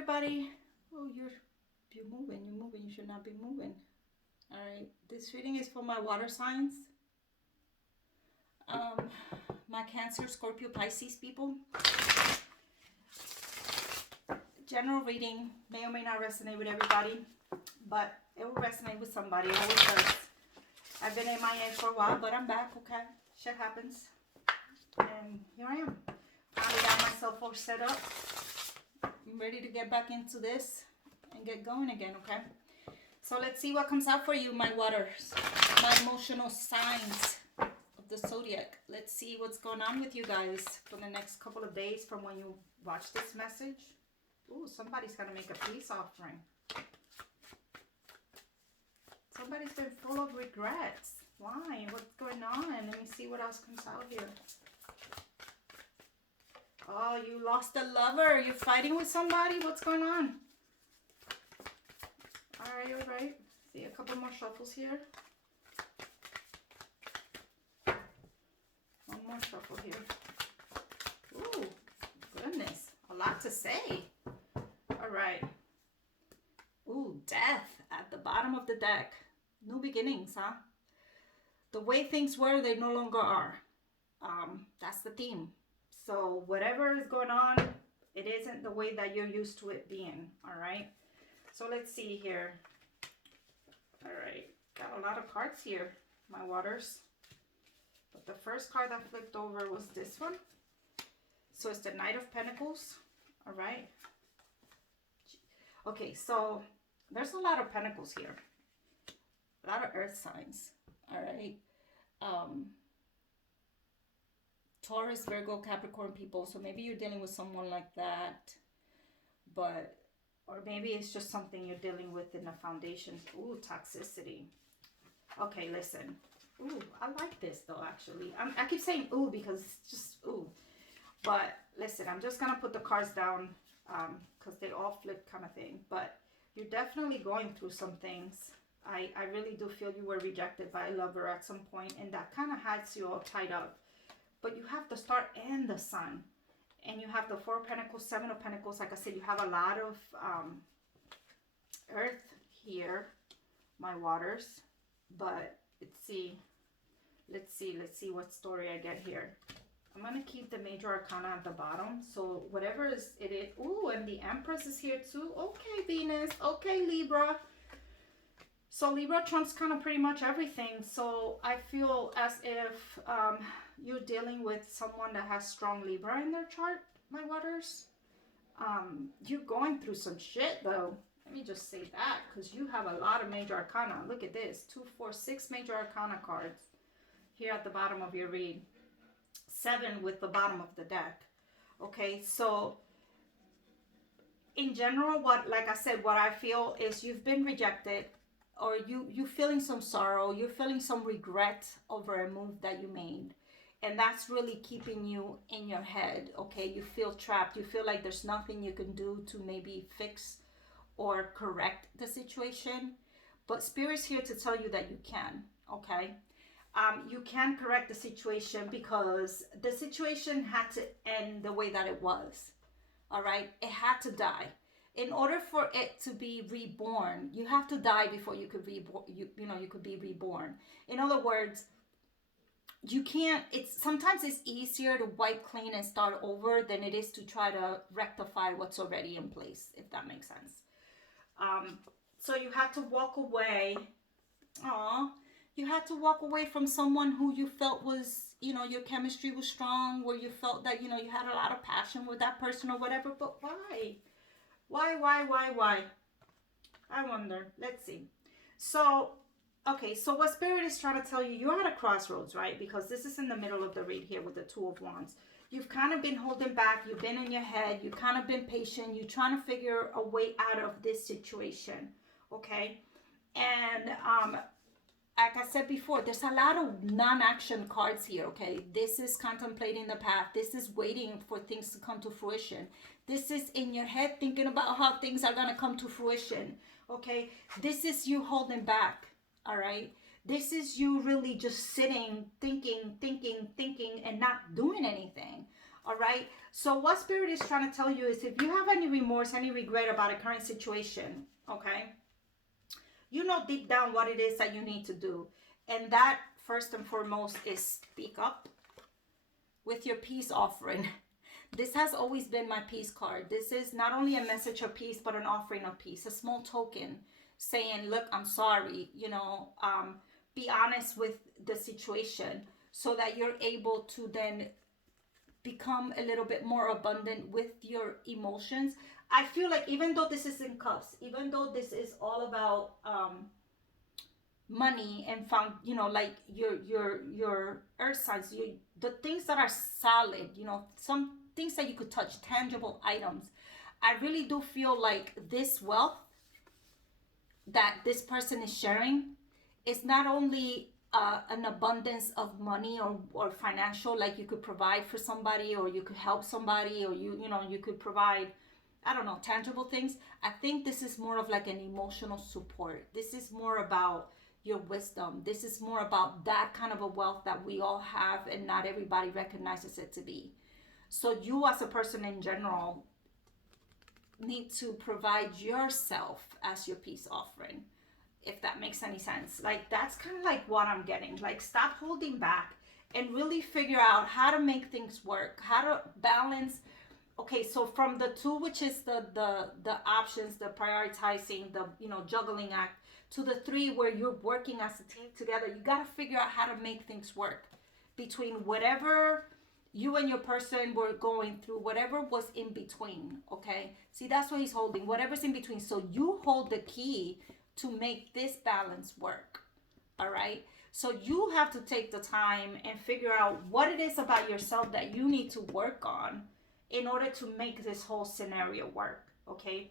everybody. Oh, you're moving. You're moving. You should not be moving. All right. This reading is for my water signs. Um, my Cancer, Scorpio, Pisces people. General reading may or may not resonate with everybody, but it will resonate with somebody. It always does. I've been MIA for a while, but I'm back. Okay, shit happens, and here I am. Finally got myself all set up. I'm ready to get back into this and get going again. Okay. So let's see what comes out for you, my waters, my emotional signs of the zodiac. Let's see what's going on with you guys for the next couple of days from when you watch this message. Ooh, somebody's got to make a peace offering. Somebody's been full of regrets. Why? What's going on? Let me see what else comes out here. Oh, you lost a lover. You're fighting with somebody. What's going on? All right. See a couple more shuffles here. One more shuffle here. Ooh, goodness. A lot to say. All right. Ooh, death at the bottom of the deck. New beginnings, huh? The way things were, they no longer are. That's the theme. So whatever is going on, it isn't the way that you're used to it being. All right. So let's see here. All right. Got a lot of cards here, my waters. But the first card that flipped over was this one. So it's the Knight of Pentacles. All right. Okay, so there's a lot of pentacles here. A lot of earth signs. All right. Taurus, Virgo, Capricorn people. So maybe you're dealing with someone like that. But, or maybe it's just something you're dealing with in the foundation. Ooh, toxicity. Okay, listen. Ooh, I like this though, actually. I keep saying ooh because it's just ooh. But listen, I'm just going to put the cards down because they all flip kind of thing. But you're definitely going through some things. I really do feel you were rejected by a lover at some point, and that kind of has you all tied up. But you have the Star and the Sun. And you have the Four of Pentacles, Seven of Pentacles. Like I said, you have a lot of earth here, my waters. But let's see what story I get here. I'm going to keep the Major Arcana at the bottom. So whatever it is. Ooh, and the Empress is here too. Okay, Venus. Okay, Libra. So Libra trumps kind of pretty much everything. So I feel as if you're dealing with someone that has strong Libra in their chart, my waters. You're going through some shit though. Let me just say that, because you have a lot of Major Arcana. Look at this. 2, 4, 6 Major Arcana cards here at the bottom of your read. 7 with the bottom of the deck. Okay, so in general, like I said, what I feel is you've been rejected, or you feeling some sorrow, you're feeling some regret over a move that you made. And that's really keeping you in your head, okay? You feel trapped. You feel like there's nothing you can do to maybe fix or correct the situation. But Spirit's here to tell you that you can, okay? You can correct the situation because the situation had to end the way that it was, all right? It had to die. In order for it to be reborn, you have to die before you could you could be reborn. In other words, you can't, sometimes it's easier to wipe clean and start over than it is to try to rectify what's already in place, if that makes sense. So you have to walk away. You had to walk away from someone who you felt was, your chemistry was strong, where you felt that, you had a lot of passion with that person or whatever. But why? Why? I wonder. Let's see. So, okay, so what Spirit is trying to tell you, you're at a crossroads, right? Because this is in the middle of the read here with the Two of Wands. You've kind of been holding back. You've been in your head. You've kind of been patient. You're trying to figure a way out of this situation, okay? And like I said before, there's a lot of non-action cards here, okay? This is contemplating the path. This is waiting for things to come to fruition. This is in your head thinking about how things are going to come to fruition, okay? This is you holding back, all right? This is you really just sitting, thinking, and not doing anything. All right. So what Spirit is trying to tell you is if you have any remorse, any regret about a current situation, okay, you know deep down what it is that you need to do. And that, first and foremost, is speak up with your peace offering. This has always been my peace card. This is not only a message of peace, but an offering of peace, a small token saying, look, I'm sorry, be honest with the situation so that you're able to then become a little bit more abundant with your emotions. I feel like even though this is in cups, even though this is all about money and found, like your earth signs, the things that are solid, some things that you could touch, tangible items. I really do feel like this wealth that this person is sharing is not only an abundance of money or financial, like you could provide for somebody or you could help somebody or you could provide, I don't know, tangible things. I think this is more of like an emotional support. This is more about your wisdom. This is more about that kind of a wealth that we all have and not everybody recognizes it to be. So you as a person in general need to provide yourself as your peace offering, if that makes any sense. Like that's kind of like what I'm getting. Like stop holding back and really figure out how to make things work, how to balance. Okay, so from the two, which is the options, the prioritizing, the juggling act, to the three where you're working as a team together, you got to figure out how to make things work between whatever you and your person were going through, whatever was in between. Okay, see, that's what he's holding, whatever's in between. So you hold the key to make this balance work. All right, so you have to take the time and figure out what it is about yourself that you need to work on in order to make this whole scenario work. Okay,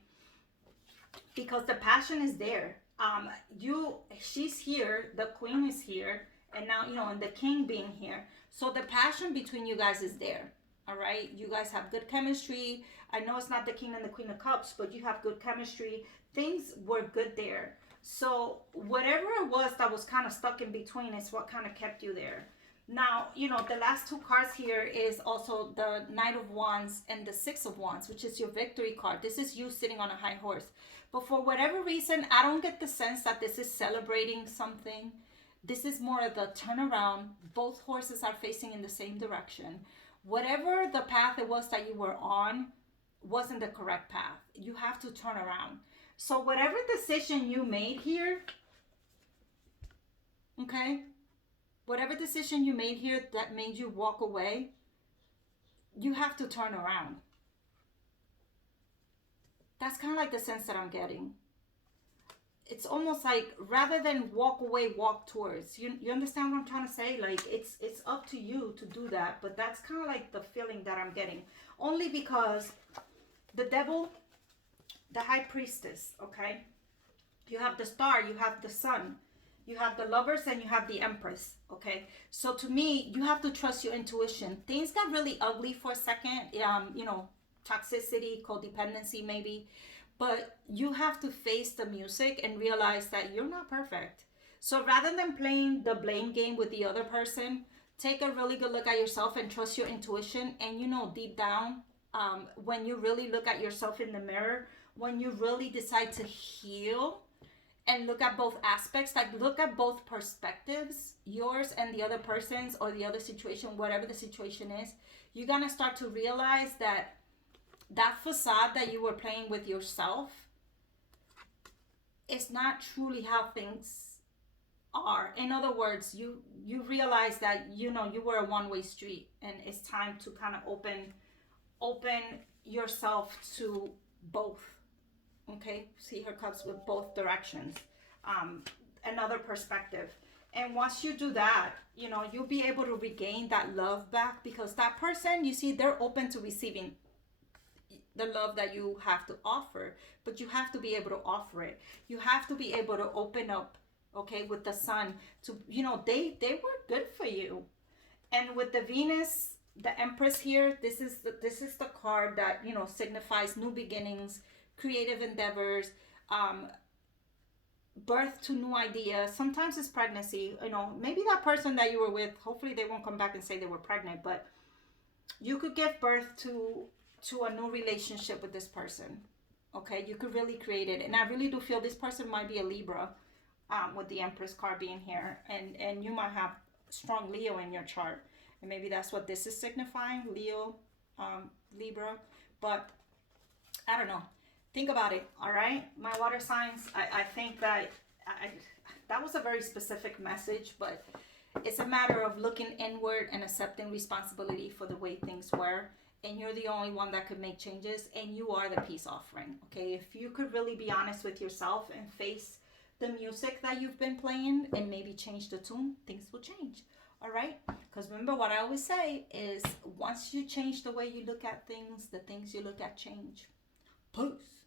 because the passion is there. She's here, the queen is here, and now and the king being here, so the passion between you guys is there. All right, you guys have good chemistry. I know it's not the king and the queen of cups, but you have good chemistry. Things were good there. So whatever it was that was kind of stuck in between is what kind of kept you there. Now, the last two cards here is also the Knight of Wands and the Six of Wands, which is your victory card. This is you sitting on a high horse. But for whatever reason, I don't get the sense that this is celebrating something. This is more of the turnaround. Both horses are facing in the same direction. Whatever the path it was that you were on wasn't the correct path. You have to turn around. So whatever decision you made here, okay, whatever decision you made here that made you walk away, you have to turn around. That's kind of like the sense that I'm getting. It's almost like rather than walk away, walk towards. You understand what I'm trying to say? Like it's up to you to do that, but that's kind of like the feeling that I'm getting. Only because the devil, the high priestess, okay? You have the star, you have the sun, you have the lovers, and you have the empress, okay? So to me, you have to trust your intuition. Things got really ugly for a second, toxicity, codependency maybe, but you have to face the music and realize that you're not perfect. So rather than playing the blame game with the other person, take a really good look at yourself and trust your intuition. And deep down, when you really look at yourself in the mirror, when you really decide to heal and look at both aspects, like look at both perspectives, yours and the other person's or the other situation, whatever the situation is, you're gonna start to realize that facade that you were playing with yourself is not truly how things are. In other words, you realize that you were a one-way street, and it's time to kind of open yourself to both. Okay, see her cups with both directions, another perspective. And once you do that, you'll be able to regain that love back, because that person, you see, they're open to receiving the love that you have to offer, but you have to be able to offer it. You have to be able to open up, okay, with the sun to, they were good for you. And with the Venus, the Empress here, this is the card that, signifies new beginnings, creative endeavors, birth to new ideas. Sometimes it's pregnancy. Maybe that person that you were with, hopefully they won't come back and say they were pregnant, but You could give birth to a new relationship with this person. Okay, you could really create it, and I really do feel this person might be a Libra, with the Empress card being here, and you might have strong Leo in your chart, and maybe that's what this is signifying, Leo, Libra. But I don't know. Think about it. All right, my water signs. I think that that was a very specific message, but it's a matter of looking inward and accepting responsibility for the way things were. And you're the only one that could make changes, and you are the peace offering. Okay, if you could really be honest with yourself and face the music that you've been playing and maybe change the tune, things will change. All right, because remember what I always say is once you change the way you look at things, the things you look at change. Peace.